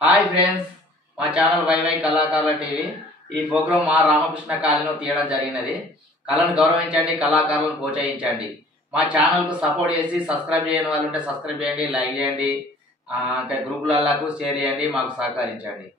Hi friends, మా channel YY కళాకారుల TV. ఈ ప్రోగ్రాం మా రామకృష్ణ కాలనీలో తీయడం జరిగినది. కళను గౌరవించండి, కళాకారులను ప్రోత్సహించండి. మా ఛానల్కు సపోర్ట్ చేసి సబ్స్క్రైబ్ చేయని వాళ్ళు ఉంటే సబ్స్క్రైబ్ చేయండి, లైక్ చేయండి, ఇంకా గ్రూపులకు షేర్ చేయండి, మాకు సహకరించండి.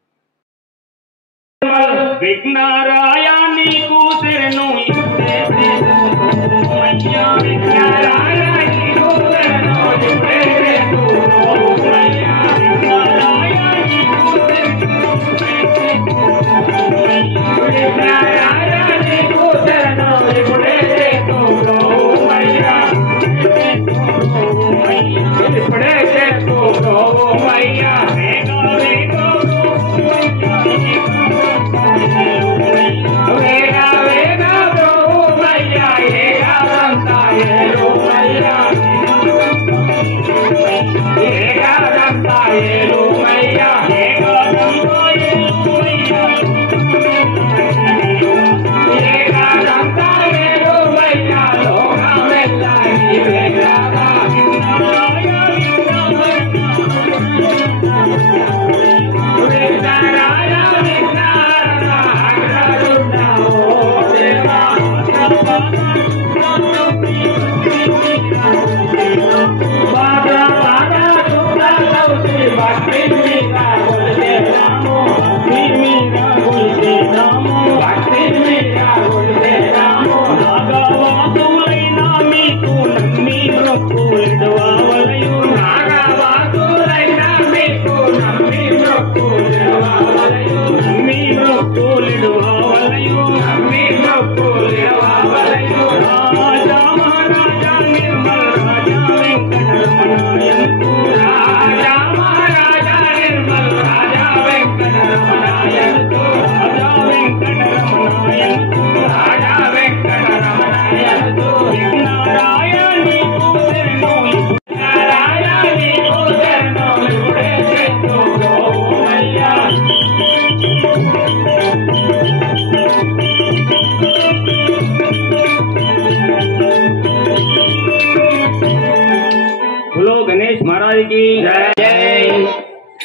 गणेश महाराज की जय।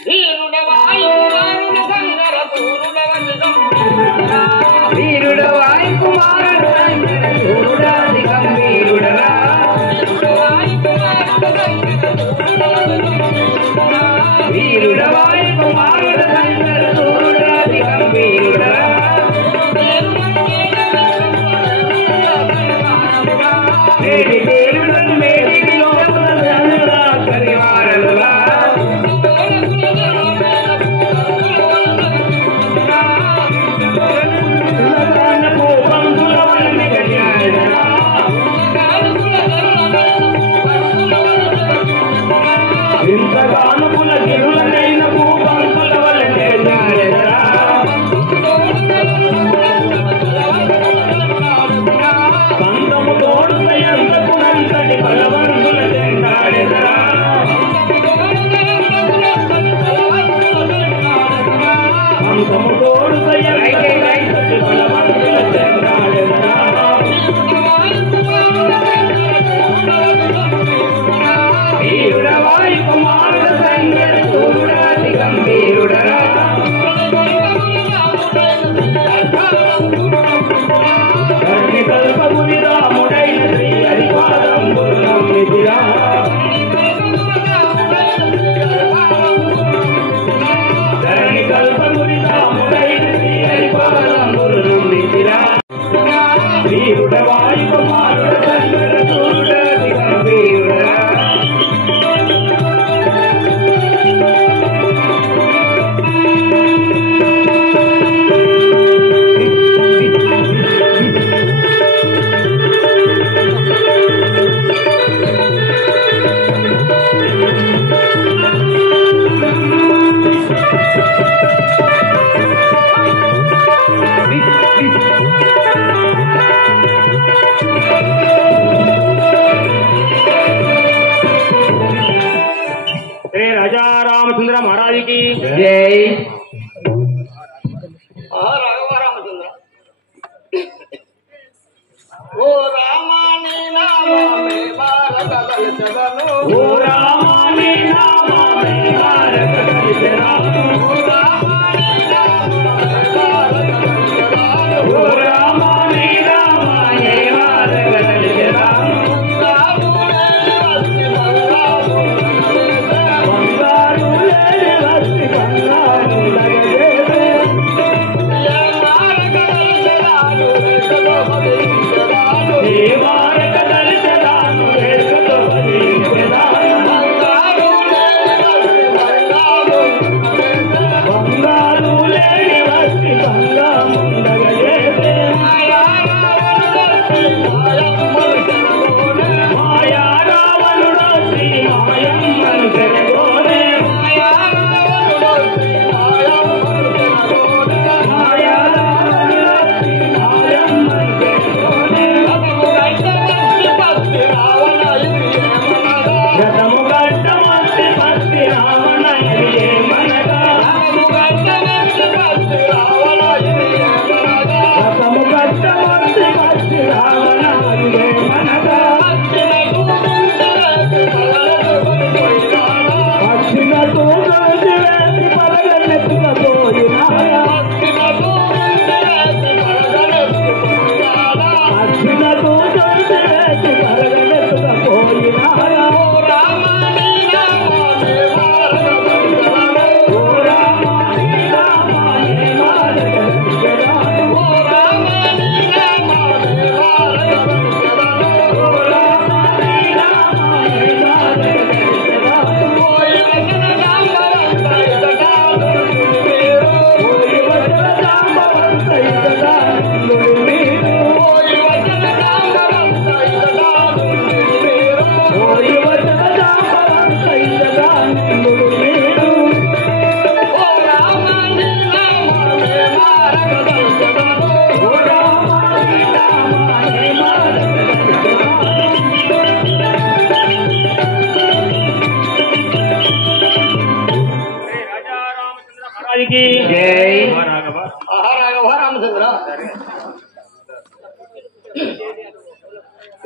वीरुडवाई कुमार वीरुडवाई कुमार राजा रामचंद्र महाराज की जय। राघव रामचंद्र ओ रामानी नाम में भारत दल चलनो, ओ रामानी नाम में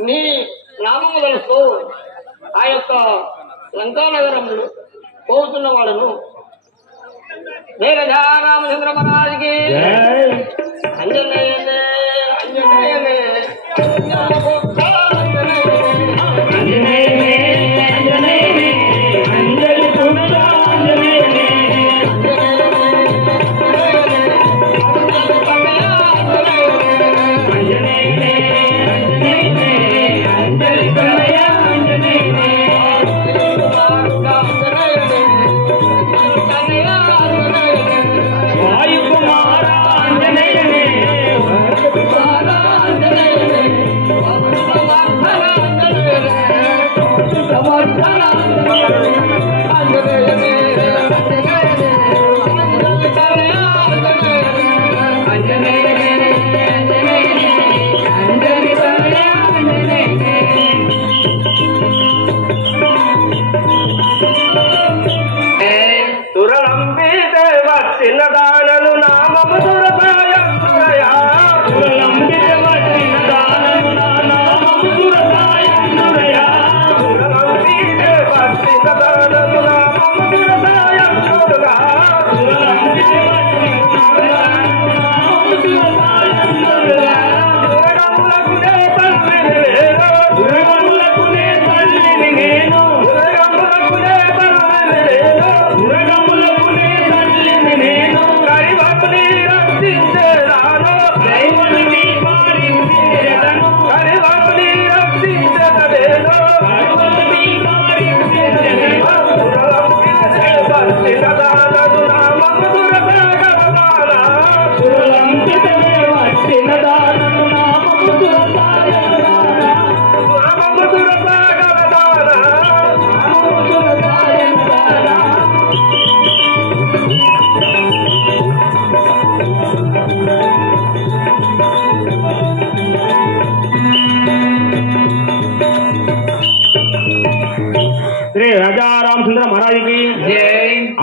నీ నామము తెలుస్తూ ఆ యొక్క లంకానగరంలో పోతున్న వాళ్ళను రామచంద్ర మహారాజుకి అంజనేయనే అంజనేయనే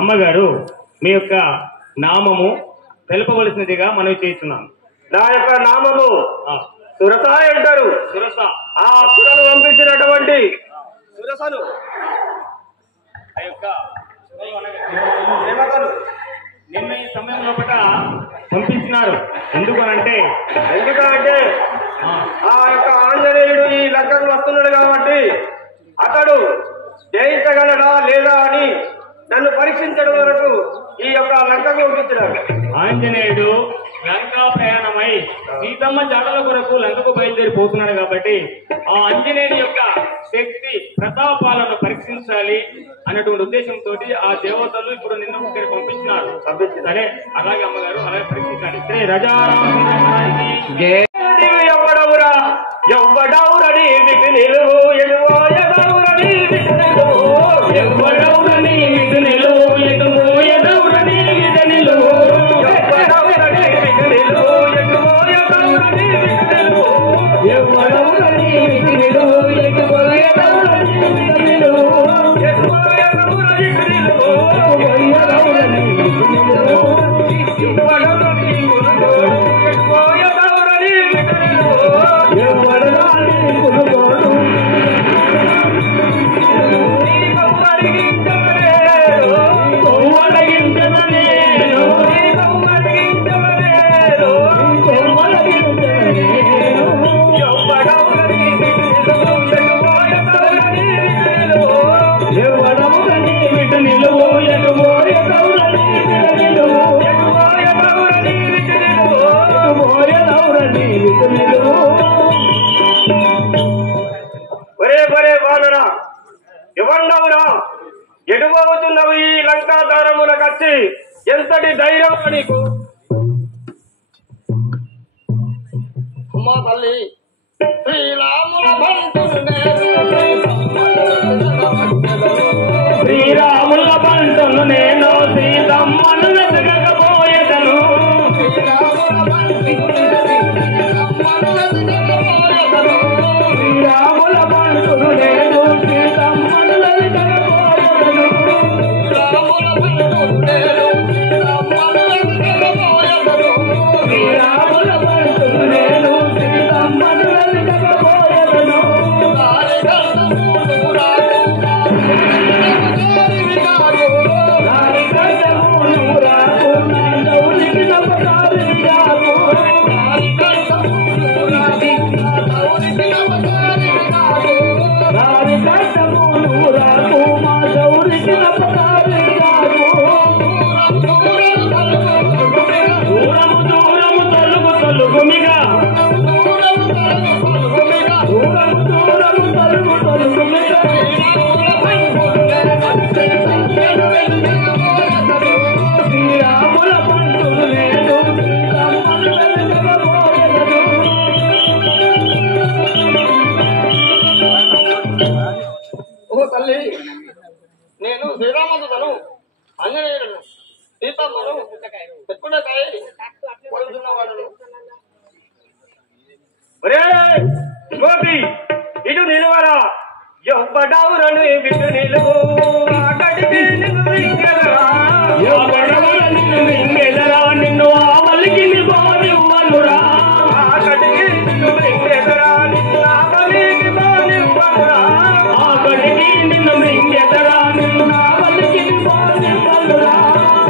అమ్మగారు మీ యొక్క నామము తెలుపవలసినదిగా మనవి చేస్తున్నాను. నా యొక్క నామము సురస అంటారు. సురస ఆ అసురను పంపించినటువంటి సురసను ఆ యొక్క నిన్న ఈ సమయం లోపల పంపించినారు. ఎందుకనంటే ఆ యొక్క ఆంజనేయుడు ఈ లంకకు వస్తున్నాడు కాబట్టి అతడు జయించగలడా లేదా అని నన్ను పరీక్షించడం వరకు ఈ యొక్క లంకకు పంపించినాడు. ఆంజనేయుడు లంకా ప్రయాణమై సీతమ్మ జాతల కొరకు లంకకు బయలుదేరిపోతున్నాడు కాబట్టి ఆ ఆంజనేయుడి యొక్క శక్తి ప్రతాపాలను పరీక్షించాలి అనేటువంటి ఉద్దేశంతో ఆ దేవతలు ఇప్పుడు నిన్న ఇక్కడ పంపించినారు. సరే, అలాగే అమ్మగారు అలాగే పరీక్షించాలి. శ్రీ ఎవడవురా ఎవడవురని విధి నిలువు ఎడువోయడవురని విధి నిలువు ఎవడవురని విధి నిలువు ఎడువోయడవురని విధి నిలువు ఎవడవురని విధి నిలువు ఎడువోయడవురని విధి నిలువు ఎవడవురని విధి నిలువు ఎడువోయడవురని విధి నిలువు ఎడువోయడవురని విధి నిలువు ఎవడవురని విధి నిలువు ఎవడవురని గురుగోడు ఎడువోయడవురని విధి నిలువు ఎవడవురని గురుగోడు ఎవన్నవురా ఎడుబోతున్నవు ఈ లంకా దారములకు వచ్చి ఎంతటి ధైర్యం నీకు? అమ్మా తల్లి శ్రీరాముల బంటును శ్రీరాముల బంటును నేను సీతమ్మను వెతకకపోయేదను. శ్రీరాముల బంటును నేను సీతమ్మను వెతకకపోయేదను. శ్రీరాముల బంటును నేను సీతమ్మను వెతకకపోయేదను. దారి కట్టమును రాకు నా దౌలికి నమస్కారం రాకు. దారి కట్టమును రాకు మా దౌలికి నమస్కారం రాకు. దూరము దూరము తలుగు తలుగుమిగా దూరము దూరము తలుగు తలుగుమిగా శ్రీరాముల పంతులు నేను సీతమ్మను వెతకకపోయేదను. ఓ తల్లి నేను శ్రీరామదులను ఆంజనేయులను సీతమ్మను పెట్టుకునేకాయ కొడుతున్నవాడును. ఒరే గోపి ఇటు నిలువరా ఎవ్వడవురని విటు నిలువు అక్కడికి నిలువింగరా ఎవడెవడ నిన్ను మింగెదరా నిన్ను ఆవలికి నివ్వనురా. అక్కడికి నిలువింగరా నిన్ను ఆవలికి పోనివ్వనురా. ఆకడికి నిన్ను మింగెదరా నిన్ను ఆవలికి నివ్వనురా.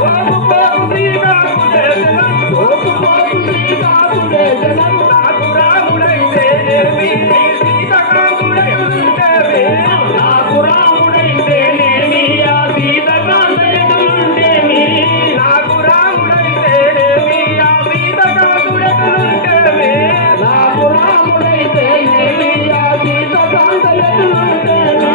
ఓపు పోపు శ్రీరాముడేశనం ఓపు పోపు శ్రీరాముడేశనం నాకు రాముడైతేనేమి సీతకాంతుడైతేనేమి నాకు రాముడైతేనేమి ఆ సీతకాంతయుంటేమి. నాకు రాముడైతేనేమి ఆ సీతకాంతుడైతేనేమి నాకు రాముడైతేనేమి ఆ సీతకాంతయుంటేమి.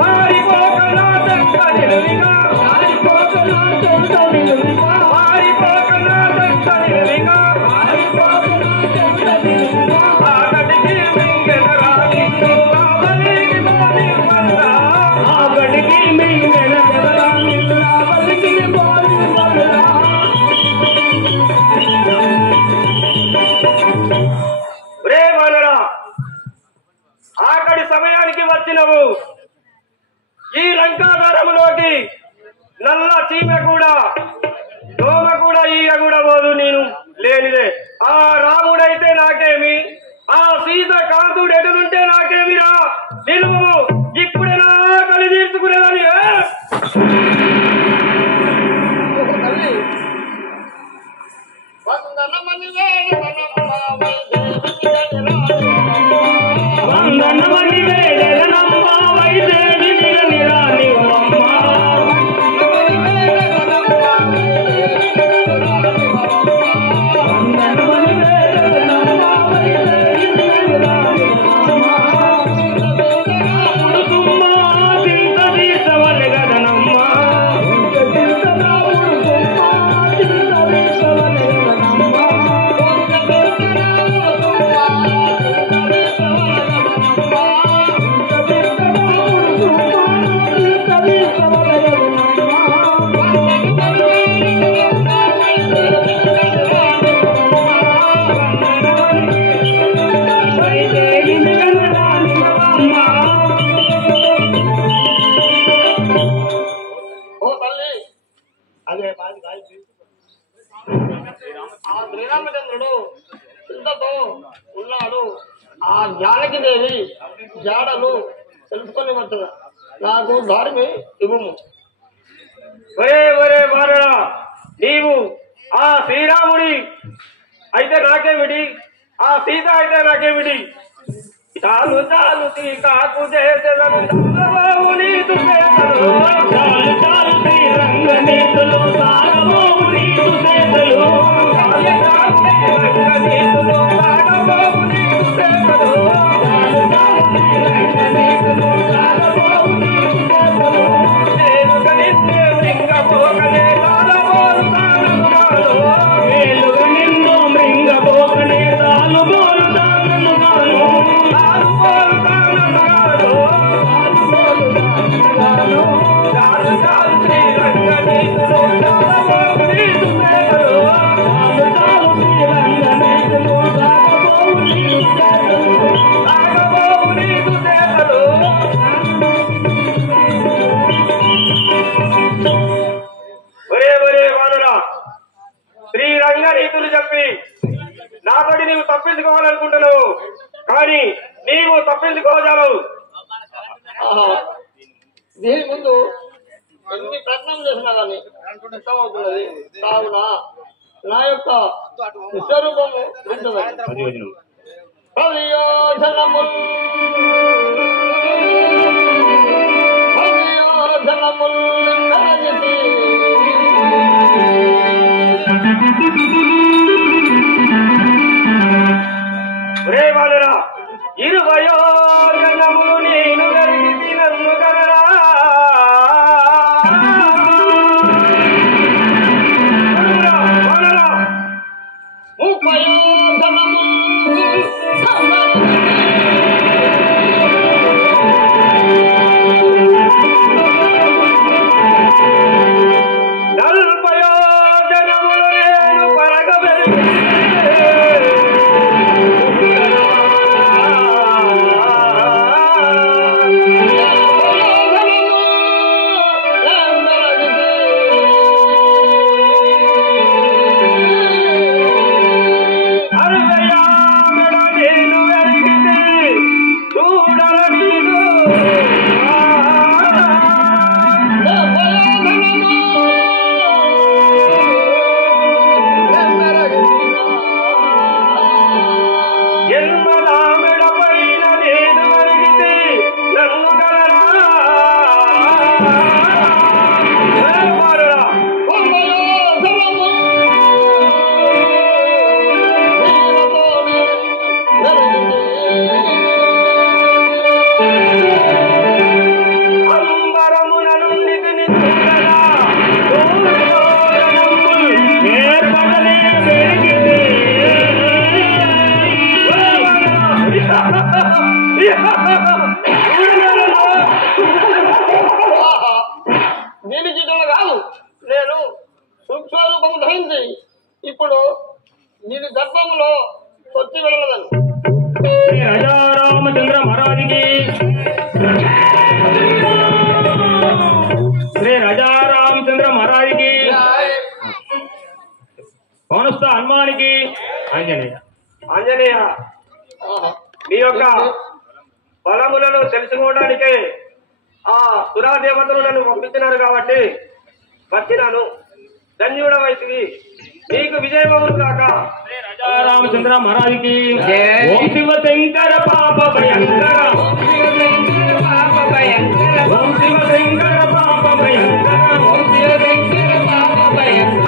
పారిపోక నా దక్కనిలుగా పారిపోక నా చెంతనిలుగా పారిపోక నా దక్కనిలుగా పారిపోక నా చెంతనిలుగా ఆకటికి మింగెదరా నిన్ను ఆవలికి పోనివ్వనురా. ఆకడికి మింగెదరా నిన్ను ఆవలికి పోనివ్వనురా. ఒరే వానరా ఆకడి సమయానికి వచ్చినవు. ఈ లంకాధారములోకి నల్ల చీమ కూడా దోమ కూడా ఈగ కూడా పోదు నేను లేనిదే. ఆ రాముడైతే నాకేమి, ఆ సీత కాంతుడు ఎటునుంటే నాకేమిరా. నిలువు ఇప్పుడే నా ఆకలి తీర్చుకునేదని ఆ జానకి దేవి జాడలు తెలుసుకొని వస్తుందా నాకు దారిని ఇవ్వము. ఒరే ఒరే బాలుడా, నీవు ఆ శ్రీరాముడి అయితే నాకేమిటి, ఆ సీత అయితే నాకేమిటి? చాలు చాలు సీతాకు చేసేదను సాగబోవు నీతు చేతలు. చాలు చాలు శ్రీరంగ నీతులు సాగబోవు నీతు చేతలు. చాలు చాలు శ్రీరంగ నీతులు సాగబోవు నీతు చేతలు. చాలు చాలు శ్రీరంగ నీతులు సాగబోవు నీతు చేతలు. వేలుగ నిన్ను మృంగపోకనే తాళబోలు తాళముగాలు. వేలుగ నిన్ను మృంగపోకనే తాళబోలు తాళముగాలు. చాలు చాలు శ్రీరంగ నీతులు సాగబోవు నీతు చేతలు. చాలు చాలు శ్రీరంగ నీతులు సాగబోవు నీతు చేతలు. సాగబోవు నీతు చేతలు. ఒరే ఒరే వానరా, శ్రీరంగ నీతులు చెప్పి నాతోటి నీవు తప్పించుకోవాలనుకుంటున్నావు, కానీ నీవు తప్పించుకోగలవు. దీని ముందు ఎన్ని ప్రయత్నం చేసినా కానీ ఇష్టమవుతున్నది. కావున నా యొక్క విశ్వరూపము ఉంటుంది. ప్రయోజనముల్ ప్రయోజనముల్ కలిసి ఒరే వానరా, 20 జనములు నేను కలిగి నన్ను కనరా. వానరా, 40 జనములు నేను పరగబెరిగి దీనికి కాదు, నేను సూక్ష్మరూపము ధరించి ఇప్పుడు దీని గర్భములో కొట్టి వెళ్ళదని. राजा रामचंद्र महाराज की श्री राजा रामचंद्र महाराज की पौनस्थ हनुमान की आंजनेय ఆంజనేయ, నీ యొక్క బలములను తెలుసుకోవడానికే ఆ సురాదేవతలు నన్ను పంపించినారు కాబట్టి వచ్చినాను. ధన్యుడవైతివి, నీకు విజయమవును కాక. श्री राजा रामचंद्र महाराज की ओम शिव शंकर पाप भयंकर ओम शिव शंकर पाप भयंकर ओम शिव शंकर पाप भयंकर ओम शिव शंकर पाप भयंकर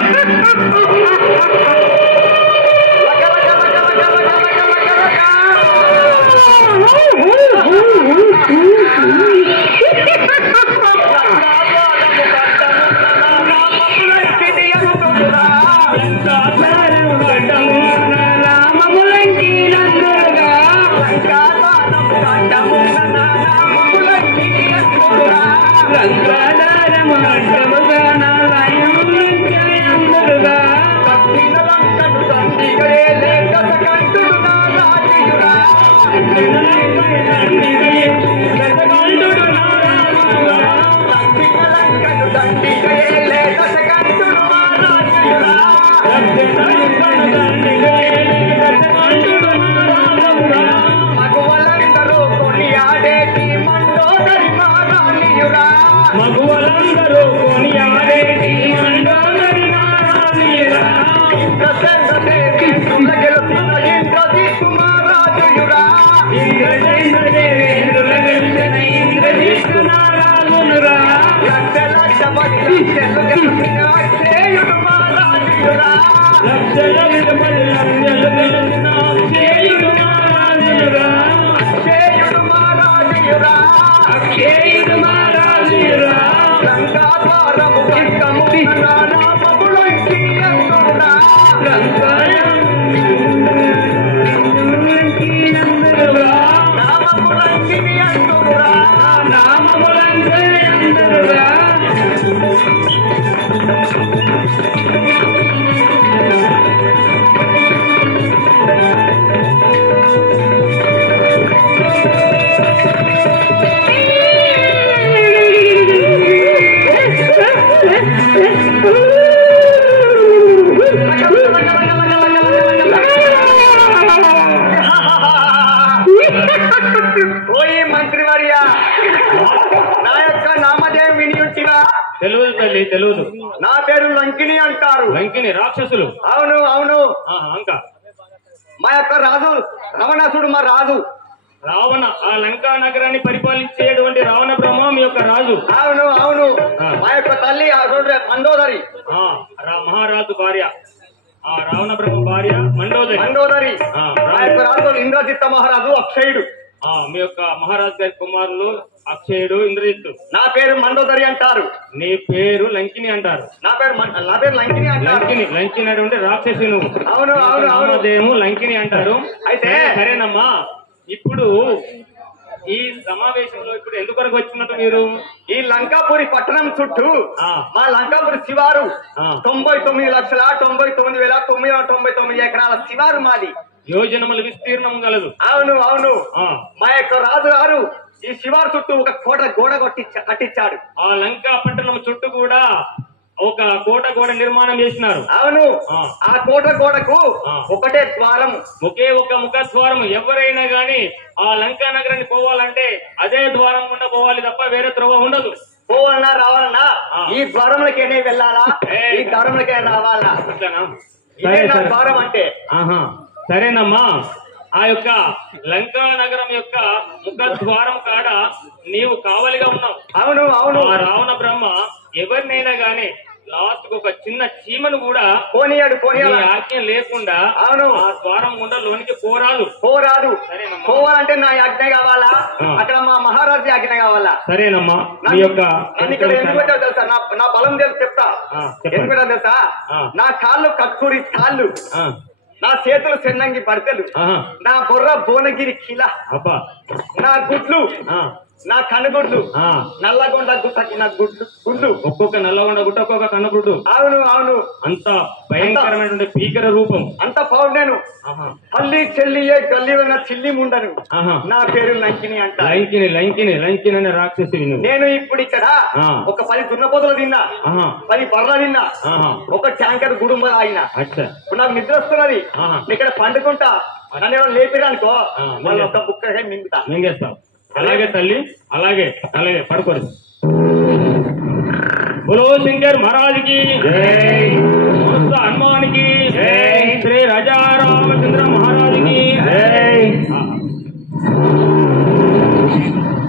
రామములంకి నందుగా ఇంద్రదేవేంద్రుల గెలిచిన ఇంద్రజిత్తు నారాజునురా లక్ష లక్ష పది లక్షలు గెలిచిన అక్షయుడు మహారాజురా లక్ష లక్ష పది లక్షలు గెలిచిన అక్షయుడు మహారాజునురా అక్షయుడు మహారాజురా అక్షయుడు మహారాజునురా లంకాధారము కంకము నామములంకి అందురా నామములంకి అందురా నామములంటే అందరురా ఓయి మంత్రివర్య నా యొక్క నామధేయం వినియుంటివా? తెలియదు తల్లి తెలియదు. నా పేరు లంకిని అంటారు. లంకిని రాక్షసులు. అవును అవును. ఇంకా మా యొక్క రాజు రావణాసుడు మా రాజు. రావణ ఆ లంకా నగరాన్ని పరిపాలించేటువంటి రావణ బ్రహ్మ మీ యొక్క రాజు. అవును అవును. మా యొక్క తల్లి మండోదరి మహారాజు భార్య. రావణ బ్రహ్మ భార్య మండోదరి. మా యొక్క రాజు ఇంద్రజిత్త మహారాజు అక్షయుడు. మీ యొక్క మహారాజు గారి కుమారులు అక్షయుడు ఇంద్రజిత్తు. నా పేరు మండోదరి అంటారు. నీ పేరు లంకిని అంటారు. నా పేరు లంకిని అంటారు. లంకిని అంటే రాక్షసి నువ్వు. అవును అవును అవును. లంకిని అంటారు. అయితే సరేనమ్మా. ఇప్పుడు ఈ సమావేశంలో ఇప్పుడు ఎందుకొరకు వచ్చినట్టు మీరు? ఈ లంకాపురి పట్టణం చుట్టూ మా లంకాపురి శివారు 99,99,999 ఎకరాల శివారు మాది. యోజనముల విస్తీర్ణం గలదు. అవును అవును. మా యొక్క రాజు గారు ఈ శివారు చుట్టూ ఒక కోట గోడ కట్టించాడు. ఆ లంకా పట్టణం చుట్టూ కూడా ఒక కోట గోడ నిర్మాణం చేసినారు. అవును. ఆ కోట గోడకు ఒకటే ద్వారం, ఒకే ఒక ముఖ ద్వారం. ఎవరైనా గాని ఆ లంకా నగరాన్ని పోవాలంటే అదే ద్వారం గుండా పోవాలి తప్ప వేరే త్రోవ ఉండదు. పోవాలన్నా రావాలన్నా ఈ ద్వారంలోకి వెళ్ళాలా, ఈ ద్వారంలోకి రావాలా? ఇదే నా ద్వారం అంటే. సరేనమ్మా. ఆ యొక్క లంకా నగరం యొక్క ముఖ ద్వారం కాడ నీవు కావలిగా ఉన్నావు. అవును అవును. ఆ రావణ బ్రహ్మ ఎవరినైనా గాని లాస్ట్ ఒక చిన్న చీమను కూడా పోనీయాడు ఆజ్ఞ లేకుండా అవును ఆ ద్వారం గుండా లోనికి పోరాదు. పోవాలంటే నా ఆజ్ఞ కావాలా, అక్కడ మా మహారాజు ఆజ్ఞ కావాలా? సరేనమ్మా. నన్ను ఇక్కడ ఎందుకు పెట్టావు తెలుసా? నా బలం చెప్తా. ఎందుకు పెట్టావు తెలుసా? నా కాళ్ళు కక్కూరి కాళ్ళు, నా చేతులు చెన్నంగి బడతలు, నా బొర్ర భువనగిరి కిల, నా గుడ్లు నా కనుగుడ్లు నల్లగొండ గుట్టకు గుడ్లు, ఒక్కొక్క నల్లగొండ గుట్ట ఒక్కొక్క కన్నగుడ్డు. అవును అవును. అంత భయంకరమైనటువంటి భీకర రూపం. అంత పౌర్ణను తల్లి చెల్లియే గల్లీన చిల్లి ముండను. నా పేరు లంకిని అంట. లంకిని అనే రాక్షసి. నేను ఇప్పుడు ఇక్కడ ఒక 10 దున్నపోతులు తిన్నా, 10 బర్ర తిన్నా, ఒక ట్యాంకర్ గుడుంబ తాగినా. ఇప్పుడు నాకు నిద్ర వస్తున్నది. ఇక్కడ పండుకుంటా. నన్ను ఎవరు లేపిరానుకో మళ్ళీ ఒక బుక్క మింగేస్తాం. అలాగే తల్లి, అలాగే పడుకోరు. बोलो शंकर महाराज की जय, हनुमान की जय, श्री राजा रामचंद्र महाराज की जय.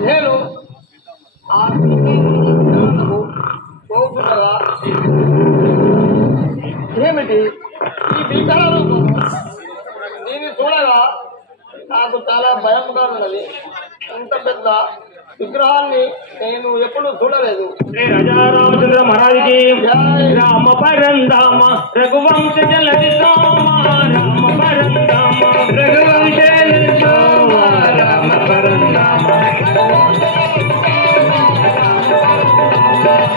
నేను ఏమిటి ఈ భీకర రూపం? దీన్ని చూడగా నాకు చాలా భయంగా ఉన్నది. అంత పెద్ద విగ్రహాన్ని నేను ఎప్పుడు చూడలేదు. శ్రీ రాజా రామచంద్ర మహారాజ్ కి రామ పరంధామ రఘువంశ జలది సోమ రామ పరంధామ రఘువంశ సోమ రామ పరంధామ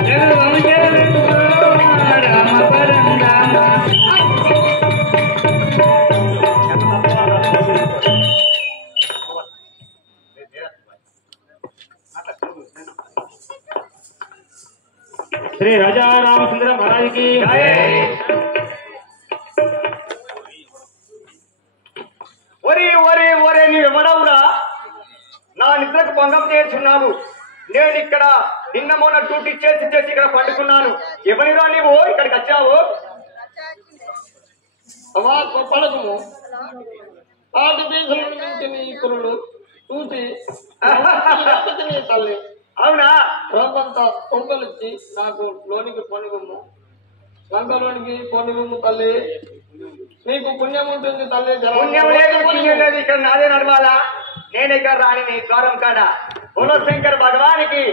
రఘువంశ సోమ రామ పరంధామ. श्री राजा रामचंद्र महाराज की ఒరే ఒరే ఒరే నీవెవడవురా? నా నిద్రకు భంగం చేస్తున్నావు. నేను ఇక్కడ నిన్న మొన్న డ్యూటీ చేసి ఇక్కడ పండుకున్నాను. ఎవరిరా నీవు ఇక్కడికి వచ్చావు? పడకము ఆటి దేశం నుంచి నీ కురులు చూసి నీ తల్లి అవునా? రంగంతా పొంగలిచ్చి నాకు లోనికి పొనిగుమ్ము, లంకలోనికి పొనిగుమ్ము తల్లి. నీకు పుణ్యం ఉంటుంది తల్లి. పుణ్యం లేదు పుణ్యం లేదు, ఇక్కడ నాదే నడవాలా? నేను ఇక్కడ రాని నీ ద్వారం కాడ. బోలో శంకర్ భగవానికి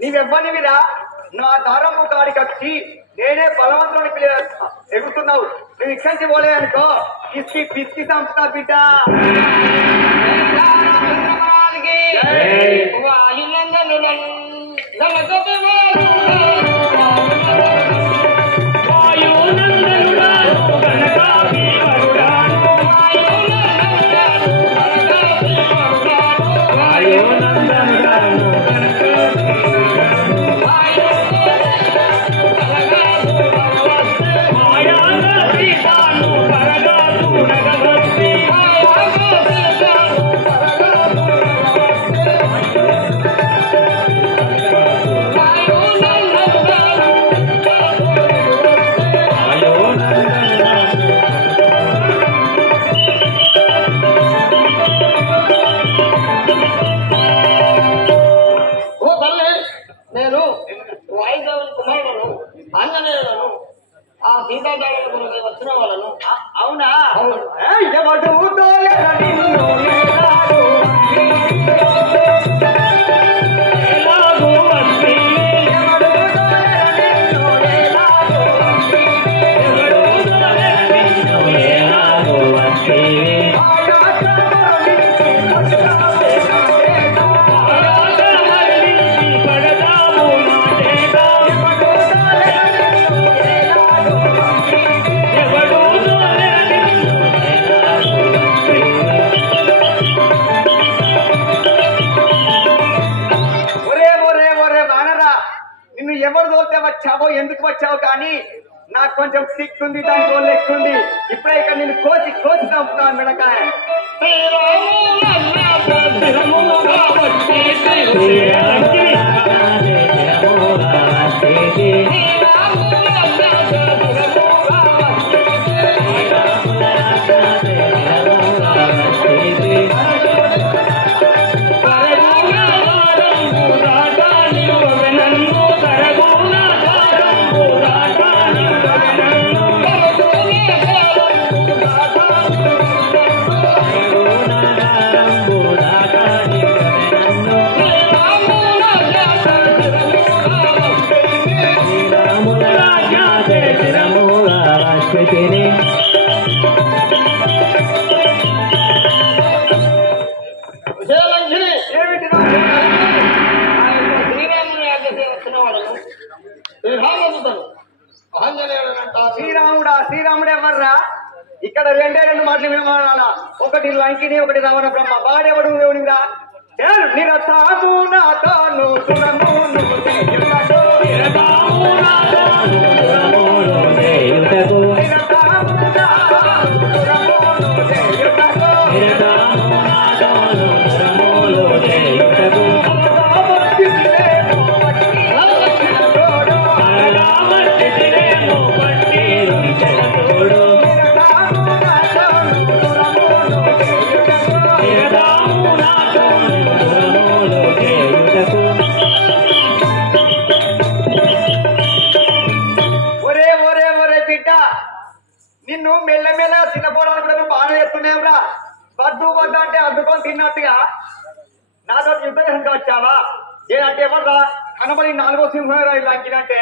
నీవెవ్వనివిరా? నా దారము కాడికి వచ్చి నేనే బలవంతుని ఎగురుతున్నావు. నువ్వు ఇక్కడి పోలేదనుకో పిసికి పిసికి సంస్థ బిడ్డ. అవునా? ఎవరు తోలితే వచ్చావో ఎందుకు వచ్చావు కానీ నాకు కొంచెం సిక్కుంది, దానికి లెక్కుంది. ఇప్పుడే ఇక్కడ నేను కోసి కోసి చంపుతాను మిడకాయ. శ్రీరాముడా? శ్రీరాముడు ఎవర్రా? ఇక్కడ రెండే రెండు మాటలు వినమాలా. ఒకటి లంకిని, ఒకటి రావణ బ్రహ్మ. వాడెవడు ఎవడిరా? నిరతాము నాతాను సురమును నిన్ను మెల్లమెల్ల చిన్నపోవడానికి కూడా నువ్వు బాగా చేస్తున్నావురా. వద్దు వద్దు అంటే అద్దుకొని తిన్నట్టుగా నాతో యుద్ధంగా వచ్చావా? ఏదంటే ఎవర్రా? కనబడి 4వ సింహం లంకినంటే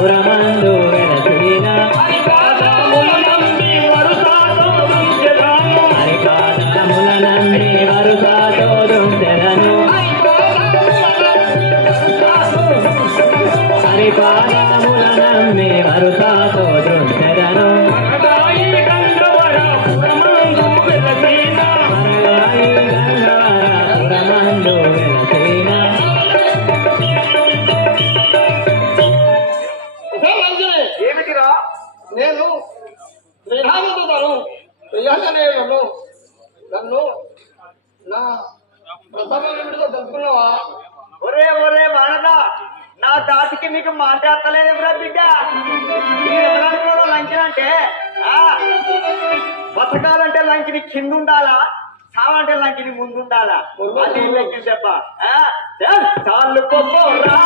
పురమందు కరుతాతో దృష్టను మరగాయి గంగవరపురమందు వెలసిన పురమందు వెలసిన ఏమిటిరా నేను శ్రీరామదూతను ప్రియాంజనేయులను నన్ను నా ప్రథమ ఏమిటితో తెలుసుకున్నావా? ఒరే ఒరే మానద నా తాటికి నీకు మాట్లాడతలేదు బిడ్డ ఈ ఎవరంలో లంచం అంటే బతకాలంటే లంకిని కింద ఉండాలా, సావంటే లంకిని ముందు ఉండాలా? అది లెక్కి చెప్ప చాలు పొప్పరా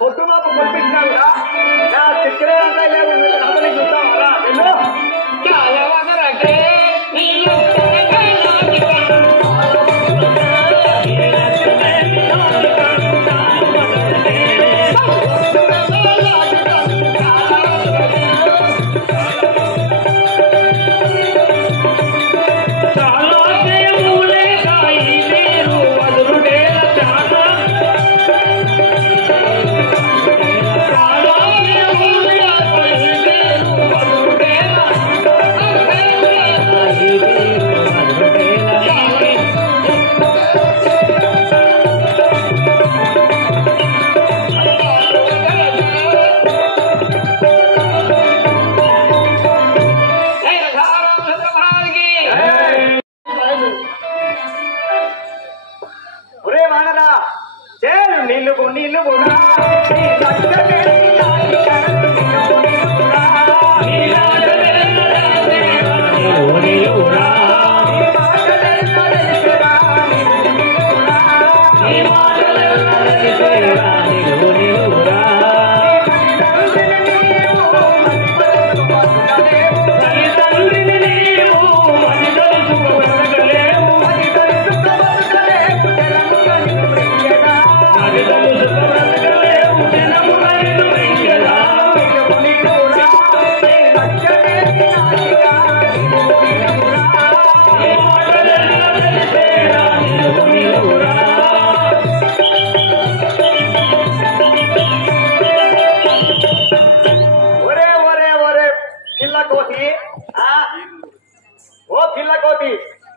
పొద్దుమాపు పంపించినావురా నా చక్కెర అంతా లేదు చూస్తావా?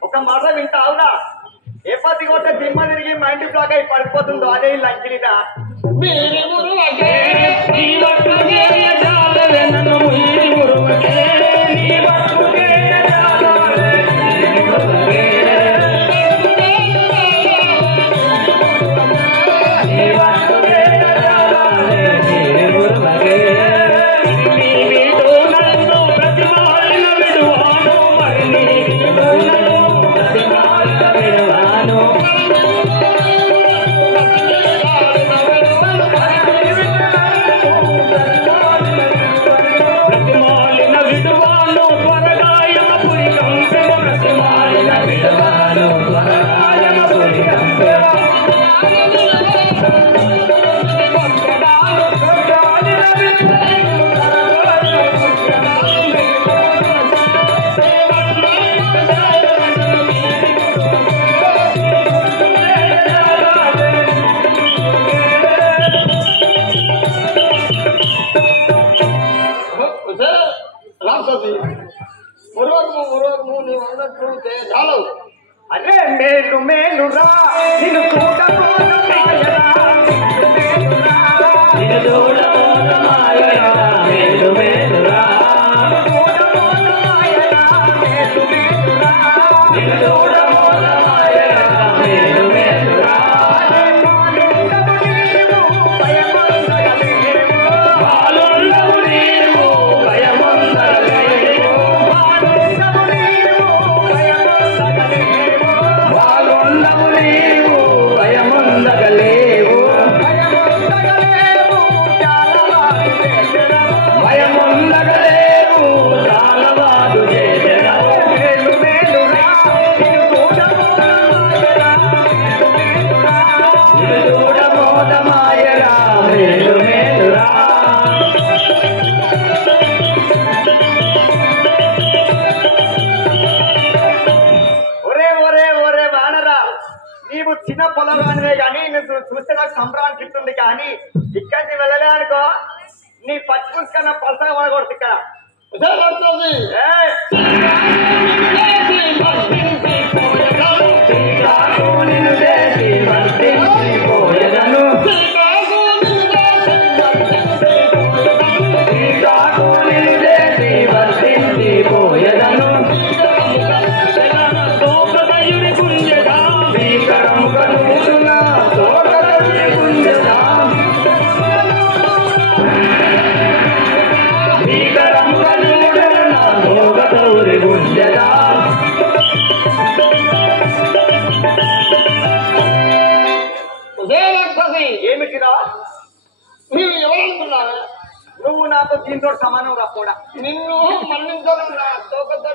ఒక మాట వింటావునా? ఎప్పటి కొట్టే దిమ్మ తిరిగి మా ఇంటి బ్లాక్ అయి పడిపోతుందో అదే లంకినిదా? అరే మేలు మేలురా నిన్ను చూడబోదు మాయరా, నిన్ను చూడబోదు మాయరా, మేలు మేలురా సంబరానికి ఇస్తుంది కానీ ఇక్కడికి వెళ్ళలే అనుకో నీ పచ్చి పుస్తకన్నా పలసగా పడకూడదు ఇక్కడ. ఏమిటిరా నీవు ఎవరనుకున్నావా? నువ్వు నాతో దీంతో సమానం రా కూడా. నిన్ను మన్నించడం నా తోకతో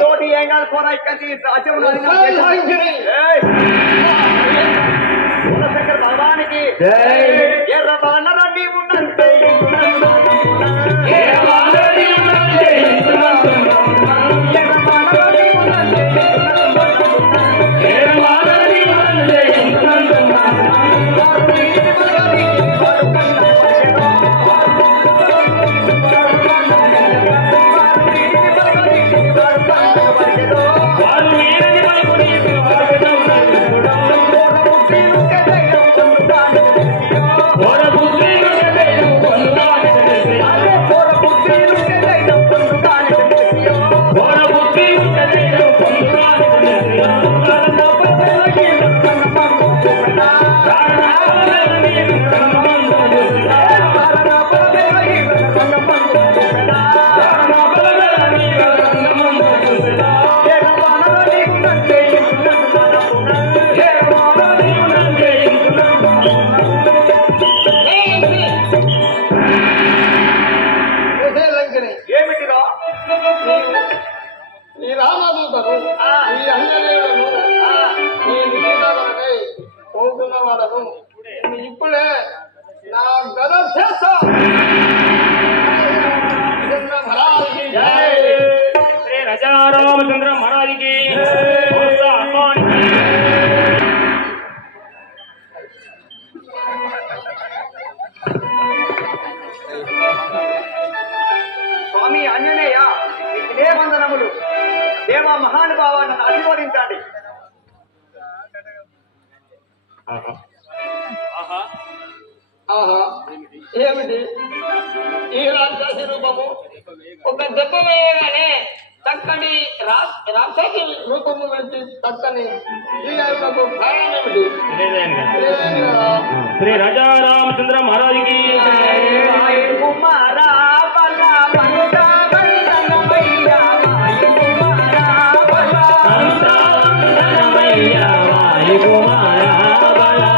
తోటి ఏం కాదు పోరా ఇక్కడికి రాజ్యం శంకర్ భగవానికి ఎర్రవానరా నీవున్నంతే ఈ రామదూతను ఈ అంజనేయులను నేను సీతారామకై పోతున్న వాళ్ళను ఇప్పుడే నా గద చేస్తా. శ్రీ రజారామచంద్ర మహారాజుకి స్వామి ఆంజనేయ మీకు ఇదే వందనములు. దేవ మహానుభావ నన్ను ఆశీర్వదించండి. ఆహా ఏమిటి ఈ రాక్షసి రూపము? ఒక దెబ్బ వేయగానే చక్కటి రాక్షసి రూపము విడిచి చక్కని ఈ యొక్క కారణం ఏమిటి? శ్రీ రాజారామచంద్ర మహారాజుకి కుమారా బలా బందా బందనమయ్యా కుమారా బలా బందనమయ్యా కుమారా బలా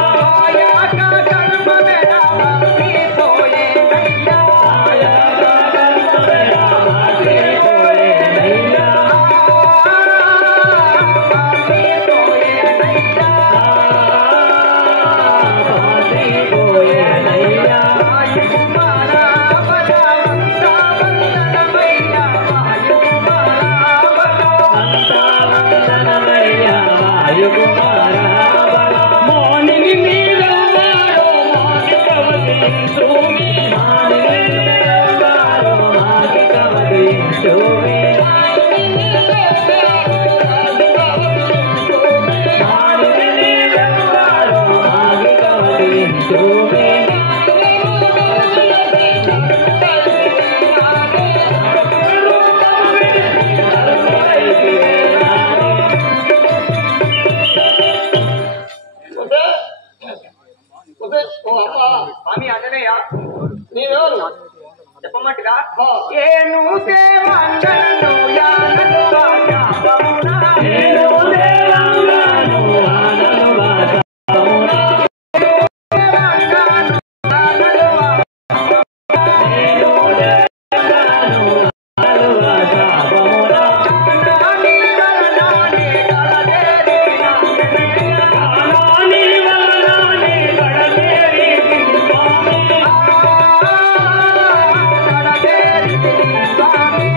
స్వామి ఆంజనేయ నీవెవరు? చెప్పమంటిరా ఏను దేవంగను యానను వాజాపమునా ఏను దేవంగను యానను వాజాపమునా దేవంగను యానను వాజాపమునా నాని వలనాని కడదేరి నాని వలనాని కడదేరి స్వామి కడదేరి స్వామి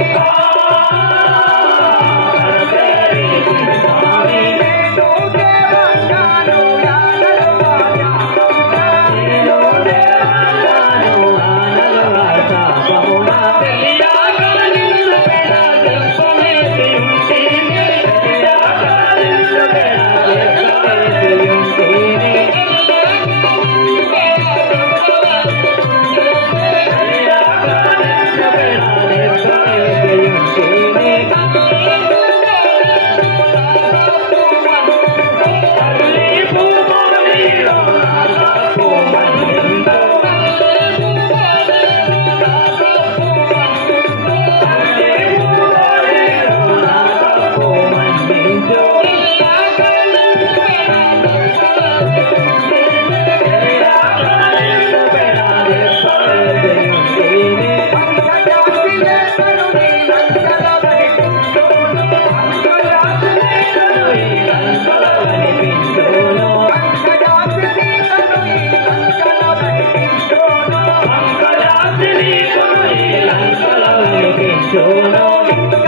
పెంచును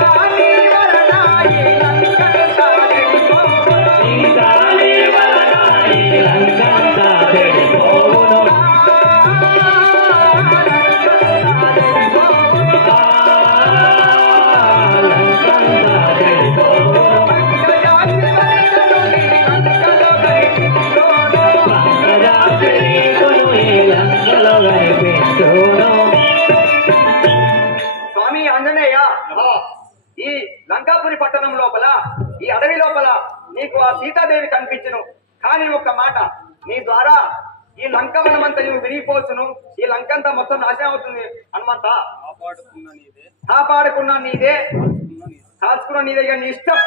కాని వలన ఈ లంకంతా చెడిపోవును. ఇంకా నీ వలన ఈ లంకంతా చెడిపోవును స్వామి ఆంజనేయ, ఈ లంకాపురి పట్టణం లోపల, ఈ అడవి లోపల నీకు ఆ సీతాదేవి కనిపించును. కానీ ఒక్క మాట, నీ ద్వారా ఈ లంక వనమంతా నువ్వు విరిగిపోతును, ఈ లంకంతా మొత్తం నాశనం అవుతుంది. హనుమంత, కాపాడుకున్నా నీదే, కాల్చుకున్నా నీదే, ఇక నీ ఇష్టం.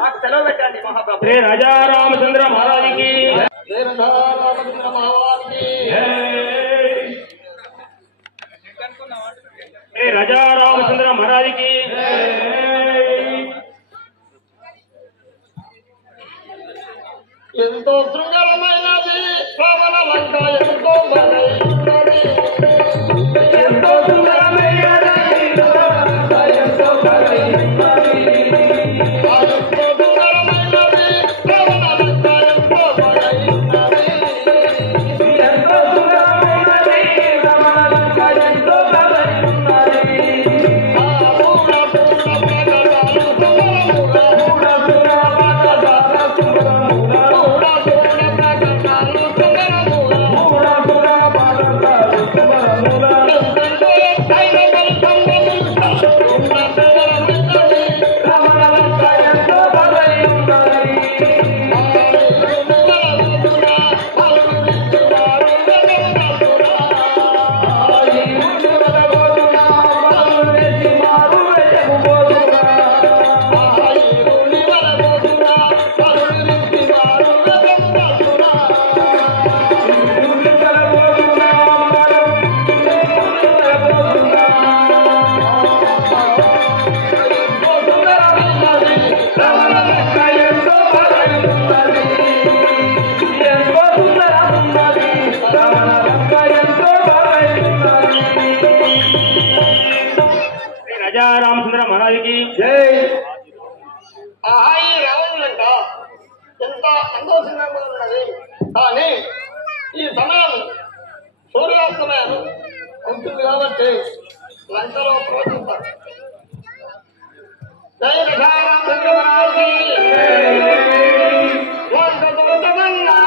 నాకు సెలవు పెట్టండి మహాప్రభు. శ్రీ రాజా రామచంద్ర మహారాజుకి శ్రీ రాజా రామచంద్ర మహారాజుకి ఎంతో శృంగారమైనది శ్రవణ లంక, ఎంతో బలైనది. ఎంతో సుందరమైనది ఎంతో బలమైనది ఆ ఎంతో శృంగారమైనది శ్రవణ లంక, ఎంతో బలైనది. ఎంతో సుందరమైనది రమణలంక ఎంతో బలమైనది ఆ పూర్ణ పూర్ణ ప్రగతాలు సుమరముగా, పూర్ణ పూర్ణ ప్రగతాలు సుమరముగా, ఎంతంటే సైనికులు సంగములు రమణలంక ఎంతో బలమైనది శ్రీ రాజా రామచంద్ర మహారాజుకి ఈ రావణులంట ఎంత సంతోషంగా ఉన్నది. కానీ ఈ సమయం సూర్యాస్తమయం ఉంటుంది కాబట్టి లంకలో ప్రవచిస్తారు. జై రామచంద్ర మహారాజుకి. లంక దొంగమన్నా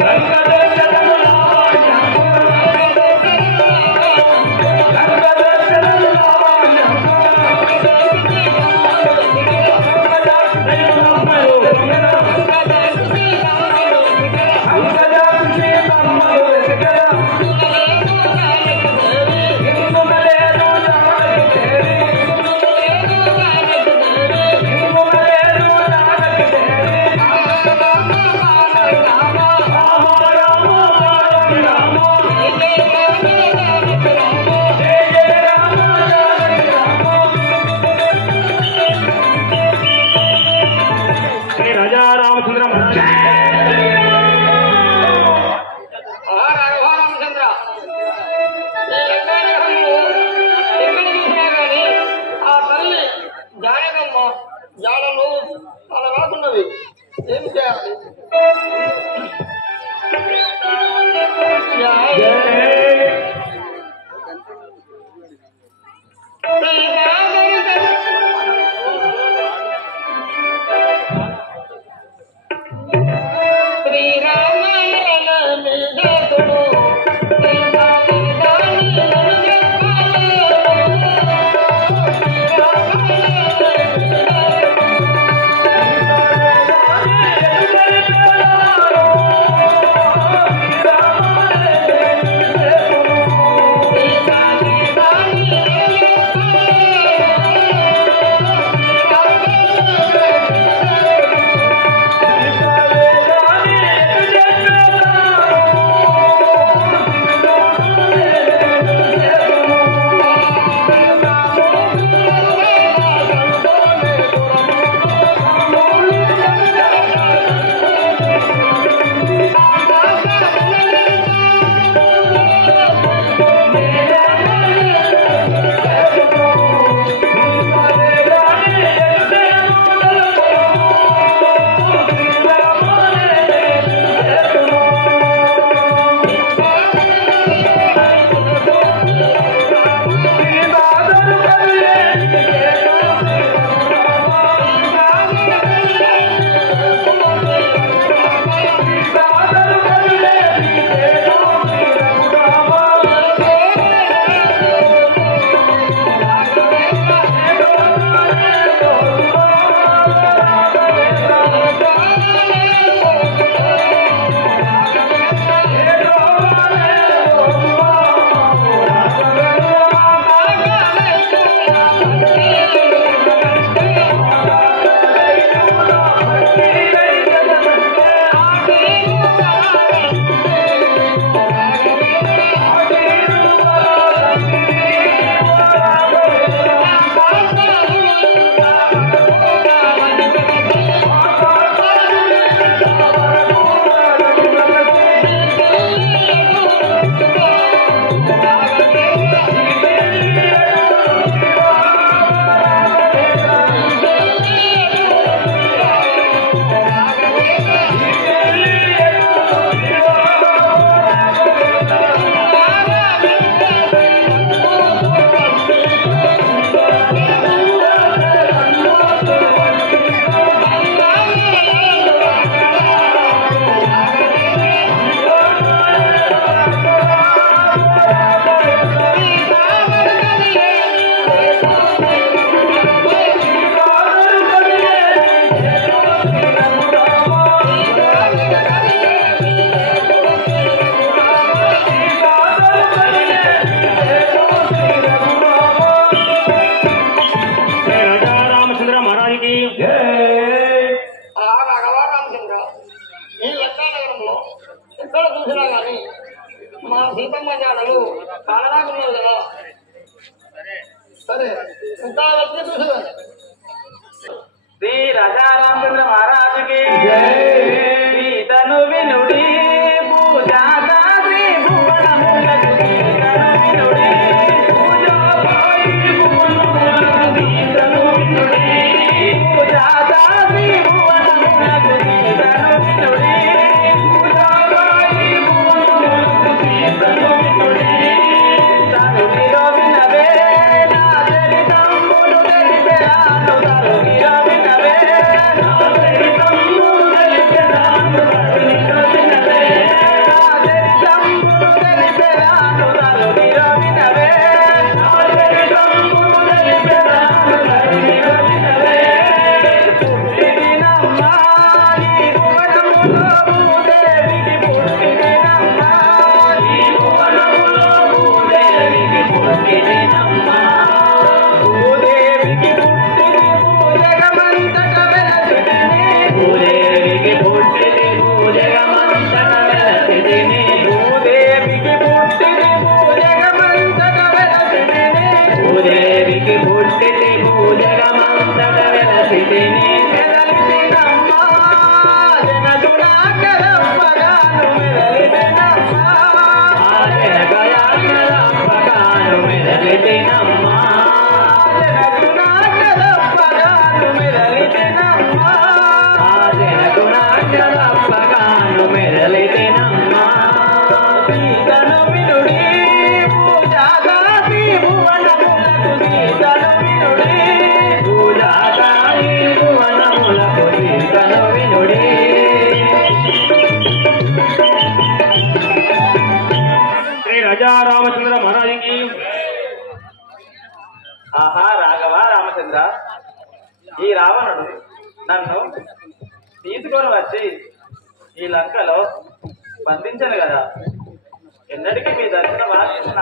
Thank you. సరే ఇంకా వచ్చి చూసేదా శ్రీ రాజారామచంద్ర మహారాజుకి సీతను వినుడి పూజాత శ్రీ భువనములకు సీతను వినుడి పూజాపాయి భువనములకు సీతను వినుడి పూజాత శ్రీ భువనములకు సీతను వినుడి పూజాపాయి భువనములకు సీతను వినుడి తనువిలో వినవే నా చరితమును తెలిపెరాను తనువిలో వినవే నా చరితమును తెలిపెరాను తనువిలో వినవే నా చరితమును తెలిపెరాను తనువిలో వినవే నా చరితమును తెలిపెరాను తనువిలో వినవే పుట్టినమ్మా నీ భువనములో భూదేవికి పుట్టినమ్మా నీ భువనములో భూదేవికి పుట్టినమ్మా భూదేవికి పుట్టిని భూజగమంతట వెలసిదిని భూదేవికి పుట్టిని భూజగమంతట వెలసిదిని భూదేవికి పుట్టిని భూజగమంతట వెలసిదిని భూదేవికి పుట్టిని భూజగమంతట వెలసిదిని వెలసిదినమ్మా జనగుణాకరప్పగాను వెలసిదినమ్మా జనగయాకరప్పగాను వెలసిదినమ్మా జనగుణాకరప్పగాను వెలసిదినమ్మా జనగుణాకరప్పగాను వెలసిదినమ్మా సీతను వినుడి పూజాదాసి భువనములకు సీతను వినుడి పూజాదాసి భువనములకు సీతను వినుడి శ్రీ రాజా రామచంద్ర మహారాజుకి ఆహా రాఘవ రామచంద్ర ఈ రావణుడు నన్ను తీసుకొని వచ్చి ఈ లంకలో బంధించను కదా ఎన్నటికీ మీ దర్శనం ఆశించిన